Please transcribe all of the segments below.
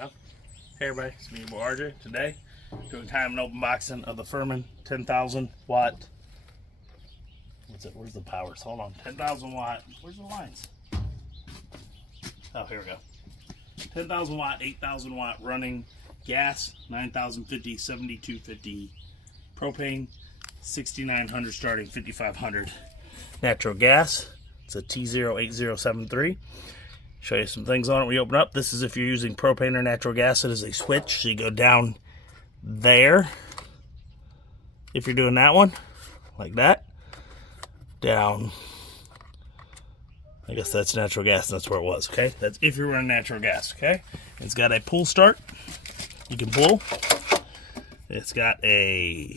Yep. Hey everybody, it's me, RJ. Today, doing time and open boxing of the Firman 10,000 watt. What's it? Where's the powers? Hold on. 10,000 watt. Where's the lines? Oh, here we go. 10,000 watt, 8,000 watt running gas, 9,050, 7,250 propane, 6,900 starting, 5,500 natural gas. It's a T08073. Show you some things on it when you open up. This is if you're using propane or natural gas. It is a switch, so you go down there. If you're doing that one, like that, down. I guess that's natural gas, and that's where it was, okay? That's if you're running natural gas, okay? It's got a pull start. You can pull. It's got a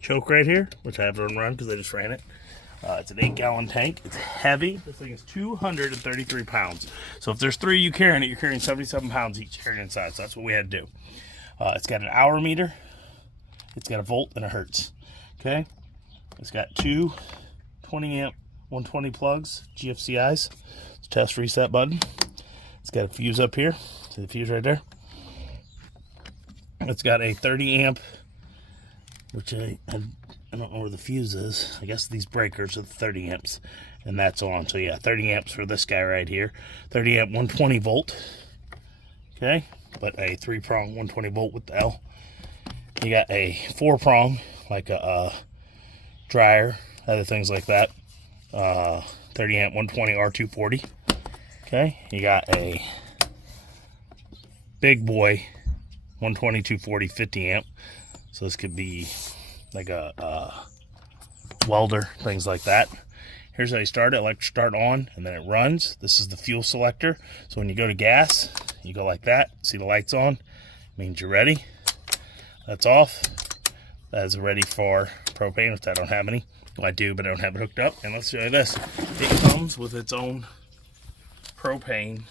choke right here, which I have to run because I just ran it. It's an 8-gallon tank. It's heavy. This thing is 233 pounds. So if there's 3 of you carrying it, you're carrying 77 pounds each carrying inside. So that's what we had to do. It's got an hour meter. It's got a volt and a hertz. Okay? It's got 2 20-amp 120 plugs, GFCIs. It's a test reset button. It's got a fuse up here. See the fuse right there? It's got a 30-amp, which I don't know where the fuse is. I guess these breakers are the 30 amps, and that's on. So yeah, 30 amps for this guy right here. 30 amp 120 volt. Okay, but a 3-prong 120 volt with the L. You got a 4-prong, like a dryer, other things like that. 30 amp 120 R240. Okay, you got a big boy 120 240 50 amp. So this could be like a welder, things like that. Here's how you start it. Electric start on, and then it runs. This is the fuel selector. So when you go to gas, you go like that. See the lights on? Means you're ready. That's off. That is ready for propane, which I don't have any. Well, I do, but I don't have it hooked up. And let's show you this. It comes with its own propane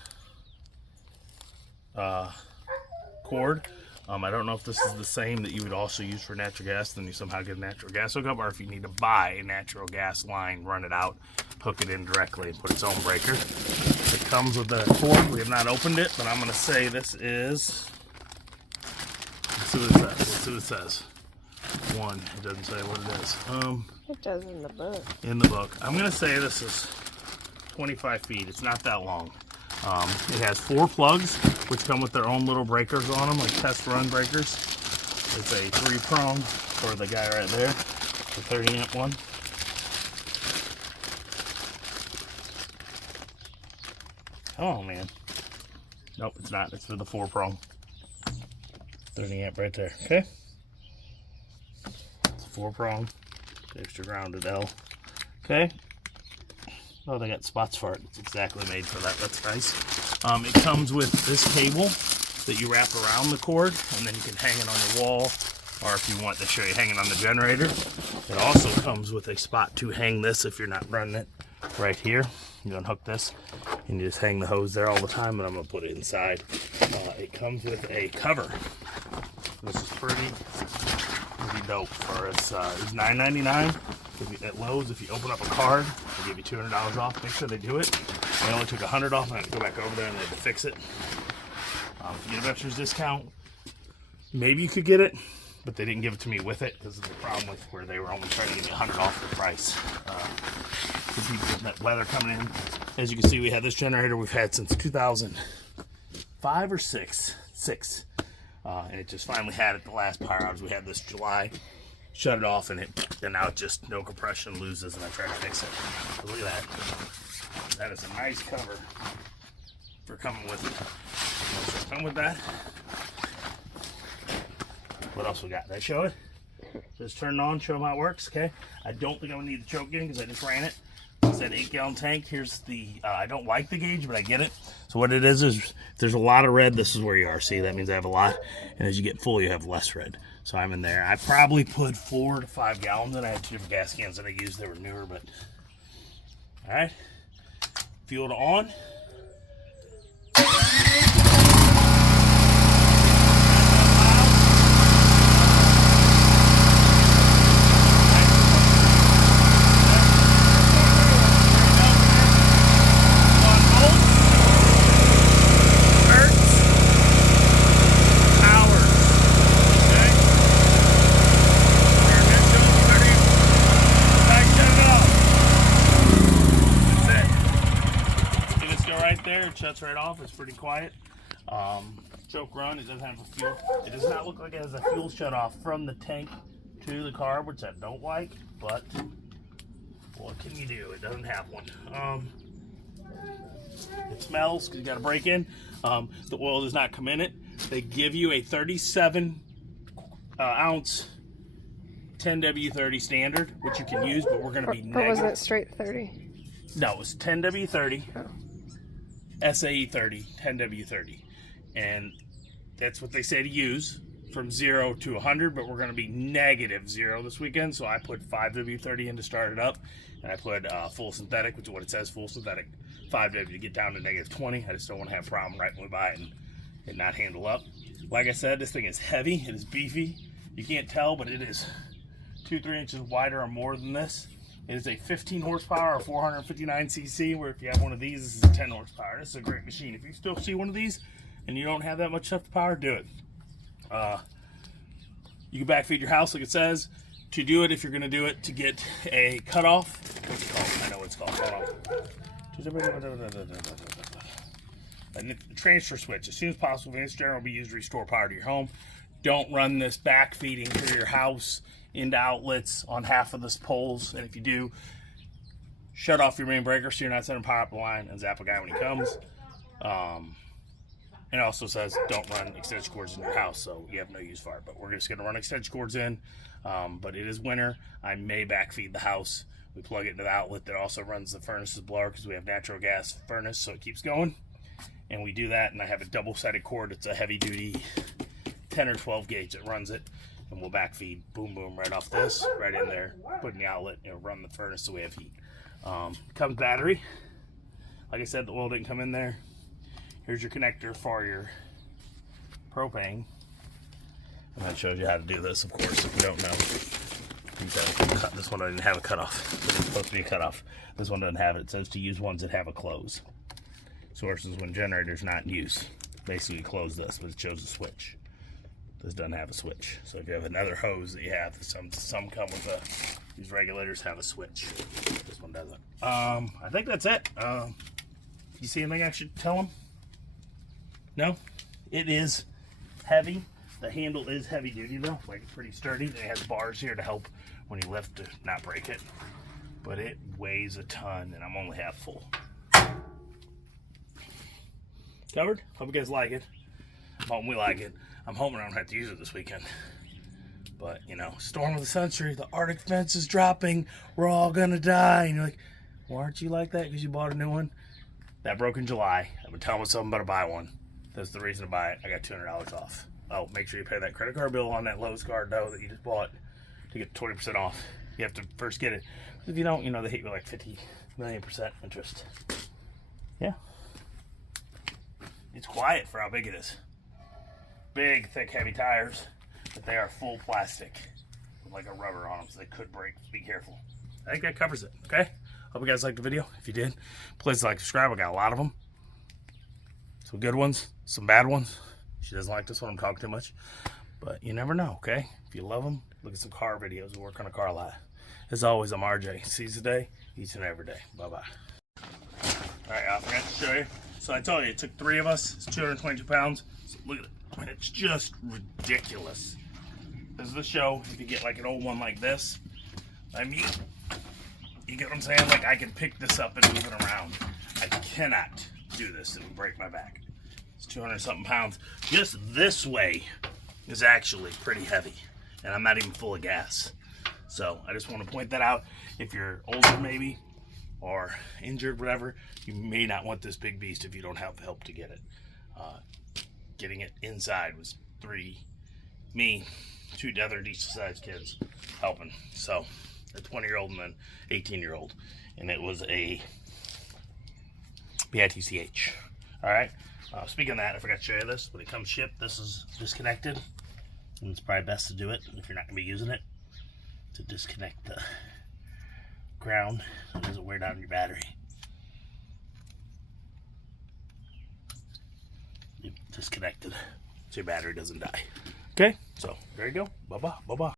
cord. I don't know if this is the same that you would also use for natural gas, then you somehow get a natural gas hookup, or if you need to buy a natural gas line, run it out, hook it in directly, and put its own breaker. It comes with a cord. We have not opened it, but I'm going to say this is, let's see what it says. Let's see what it says. It doesn't say what it is. It does in the book. In the book. I'm going to say this is 25 feet. It's not that long. It has 4 plugs, which come with their own little breakers on them, like test run breakers. It's a 3-prong for the guy right there, the 30 amp one. Oh man. Nope, it's not. It's for the 4-prong. 30 amp right there. Okay. It's a 4-prong. Extra grounded L. Okay. Oh, they got spots for it. It's exactly made for that. That's nice. It comes with this cable that you wrap around the cord, and then you can hang it on your wall, or if you want to show you, hang it on the generator. It also comes with a spot to hang this if you're not running it right here. You unhook this, and you just hang the hose there all the time, and I'm going to put it inside. It comes with a cover. This is pretty dope for us. It's $9.99. At Lowe's, if you open up a card, they give you $200 off. Make sure they do it. They only took $100 off, and I had to go back over there and they had to fix it. If you get a veterans discount, maybe you could get it, but they didn't give it to me with it because of the problem with where they were only trying to give me $100 off the price. For people with that weather coming in. As you can see, we have this generator we've had since 2005 or 6. And it just finally had it the last power outage we had this July. Shut it off, and now it just no compression, loses, and I tried to fix it. But look at that. That is a nice cover for coming with it. Come with that. What else we got? Did I show it? Just turn it on, show them how it works. Okay. I don't think I'm gonna need the choke in because I just ran it. It's that 8-gallon tank. Here's the. I don't like the gauge, but I get it. So what it is if there's a lot of red, this is where you are. See, that means I have a lot, and as you get full, you have less red. So I'm in there. I probably put 4 to 5 gallons in. I had 2 different gas cans that I used. They were newer, but all right. Fuel to on. shuts right off. It's pretty quiet. Choke run, it doesn't have a fuel. It does not look like it has a fuel shut off from the tank to the car, which I don't like, but what can you do? It doesn't have one. It smells because you got to break in. The oil does not come in it. They give you a 37 ounce 10W30 standard, which you can use, but we're going to be Or wasn't it straight 30? No, it was 10W30, Oh. SAE 30, 10W30. And that's what they say to use from 0 to 100, but we're going to be -0 this weekend, so I put 5W30 in to start it up, and I put full synthetic, which is what it says, full synthetic 5W to get down to -20. I just don't want to have a problem right when we buy it and not handle up. Like I said, this thing is heavy, it is beefy. You can't tell, but it is 2-3 inches wider or more than this. It is a 15 horsepower or 459 cc, where if you have one of these, this is a 10 horsepower. This is a great machine. If you still see one of these and you don't have that much stuff to power, do it. You can backfeed your house like it says. To do it, if you're going to do it, to get a cutoff. What's it called? I know what it's called. Hold on. A transfer switch. As soon as possible, this generator will be used to restore power to your home. Don't run this backfeeding through your house into outlets on half of the poles. And if you do, shut off your main breaker so you're not sending power up the line and zap a guy when he comes. And it also says don't run extension cords in your house, so you have no use for it. But we're just going to run extension cords in. But it is winter. I may backfeed the house. We plug it into the outlet that also runs the furnace's blower because we have natural gas furnace, so it keeps going. And we do that, and I have a double-sided cord. It's a heavy-duty 10 or 12 gauge that runs it. And we'll backfeed, boom, boom, right off this, right in there, put in the outlet, and run the furnace so we have heat. Comes battery. Like I said, the oil didn't come in there. Here's your connector for your propane. And that shows you how to do this, of course, if you don't know. This one didn't have a cutoff. But it's supposed to be a cutoff. This one doesn't have it. It says to use ones that have a close. Sources when generator's not in use. Basically, you close this, but it shows a switch. This doesn't have a switch. So if you have another hose that you have, some come with these regulators have a switch. This one doesn't. I think that's it. You see anything I should tell them? No? It is heavy. The handle is heavy duty though, like it's pretty sturdy. It has bars here to help when you lift to not break it. But it weighs a ton and I'm only half full. Covered? Hope you guys like it. I'm hoping we like it. I'm hoping I don't have to use it this weekend. But, you know, storm of the century, the Arctic fence is dropping, we're all gonna die. And you're like, well, aren't you like that because you bought a new one? That broke in July. I've been telling myself I'm gonna buy one. That's the reason to buy it. I got $200 off. Oh, make sure you pay that credit card bill on that Lowe's card, though, that you just bought to get 20% off. You have to first get it. If you don't, you know, they hit you with like 50 million% interest. Yeah. It's quiet for how big it is. Big, thick, heavy tires, but they are full plastic with like a rubber on them, so they could break. Be careful. I think that covers it, okay? Hope you guys liked the video. If you did, please like, subscribe. I got a lot of them. Some good ones, some bad ones. She doesn't like this one. I'm talking too much. But you never know, okay? If you love them, look at some car videos. We work on a car lot. As always, I'm RJ. Seize the day, each and every day. Bye-bye. All right, I forgot to show you. So I told you, it took 3 of us. It's 222 pounds. So look at it. I mean, it's just ridiculous. This is the show. If you get like an old one like this, I mean, you get what I'm saying? Like, I can pick this up and move it around. I cannot do this. It would break my back. It's 200-something pounds. Just this way is actually pretty heavy. And I'm not even full of gas. So I just want to point that out. If you're older maybe, or injured, whatever, you may not want this big beast if you don't have help to get it. Getting it inside was 3, me, 2 other decent-sized kids helping. So a 20-year-old and an 18-year-old. And it was a BITCH. All right. Speaking of that, I forgot to show you this. When it comes shipped, this is disconnected. And it's probably best to do it if you're not going to be using it, to disconnect the ground so it doesn't wear down your battery. You disconnected so your battery doesn't die. Okay, so there you go. Bye-bye. Bye-bye.